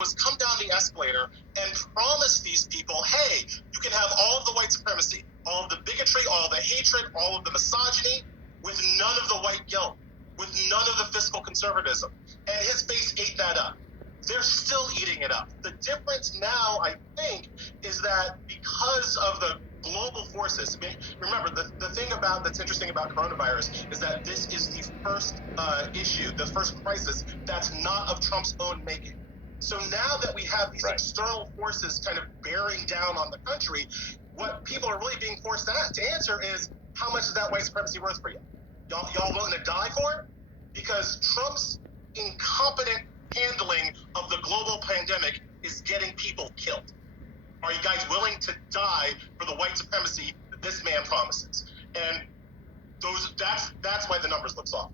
was come down the escalator and promise these people, hey, you can have all of the white supremacy, all of the bigotry, all of the hatred, all of the misogyny, with none of the white guilt, with none of the fiscal conservatism. And his base ate that up. They're still eating it up. The difference now, I think, is that because of the global forces, I mean, remember, the thing that's interesting about coronavirus is that this is the first issue, the first crisis that's not of Trump's own making. So now that we have these external forces kind of bearing down on the country, what people are really being forced to answer is, how much is that white supremacy worth for you? Y'all willing to die for it? Because Trump's incompetent handling of the global pandemic is getting people killed. Are you guys willing to die for the white supremacy that this man promises? And that's why the numbers look soft.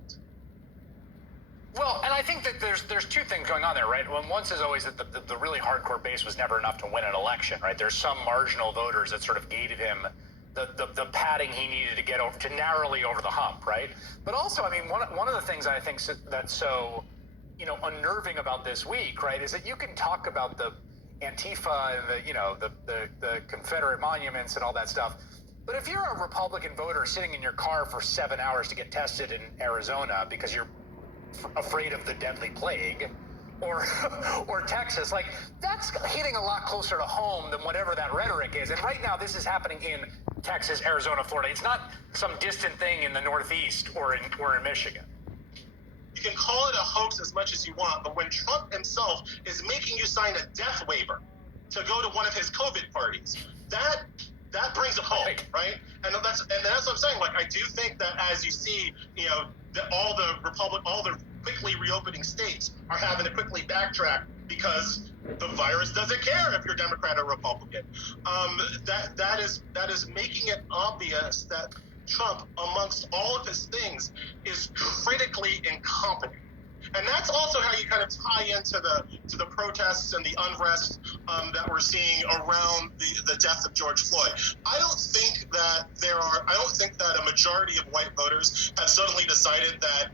Well, and I think that there's two things going on there, right? One is always that the really hardcore base was never enough to win an election, right? There's some marginal voters that sort of gated him the padding he needed to get over, to narrowly over the hump, right? But also, I mean, one of the things I think that's so, unnerving about this week, right, is that you can talk about the Antifa and the Confederate monuments and all that stuff, but if you're a Republican voter sitting in your car for 7 hours to get tested in Arizona because you're afraid of the deadly plague, or Texas, like, that's hitting a lot closer to home than whatever that rhetoric is. And right now, this is happening in Texas, Arizona, Florida. It's not some distant thing in the Northeast or in Michigan. You can call it a hoax as much as you want, but when Trump himself is making you sign a death waiver to go to one of his COVID parties, that brings it home, right? And that's what I'm saying. Like, I do think that as you see, that all the quickly reopening states are having to quickly backtrack because the virus doesn't care if you're Democrat or Republican. That is making it obvious that Trump, amongst all of his things, is critically incompetent. And that's also how you kind of tie into the protests and the unrest that we're seeing around the death of George Floyd. I don't think that a majority of white voters have suddenly decided that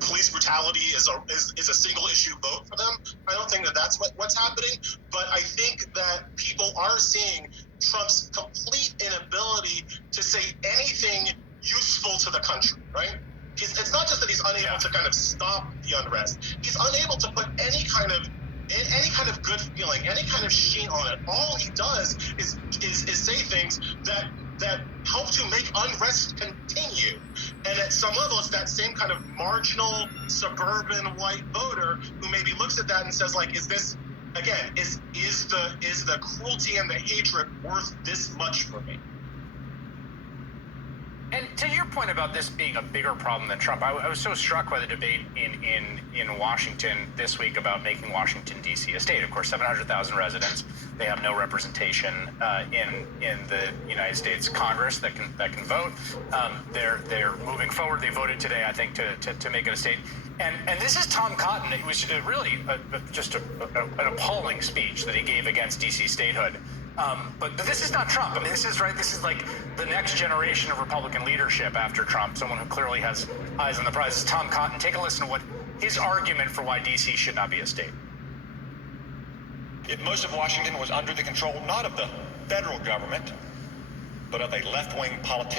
police brutality is a single issue vote for them. I don't think that that's what's happening, but I think that people are seeing Trump's complete inability to say anything useful to the country, right? It's not just that he's unable to kind of stop the unrest. He's unable to put any kind of good feeling, any kind of sheen on it. All he does is say things that help to make unrest continue. And at some level, it's that same kind of marginal suburban white voter who maybe looks at that and says, like, is this, again, is the cruelty and the hatred worth this much for me? And to your point about this being a bigger problem than Trump, I was so struck by the debate in Washington this week about making Washington, D.C. a state. Of course, 700,000 residents. They have no representation in the United States Congress that can vote. They're moving forward. They voted today, I think, to make it a state. And this is Tom Cotton. It was really just an appalling speech that he gave against D.C. statehood. But this is not Trump. I mean, this is like the next generation of Republican leadership after Trump, someone who clearly has eyes on the prize. This is Tom Cotton. Take a listen to what his argument for why D.C. should not be a state. If most of Washington was under the control not of the federal government, but of a left-wing politician,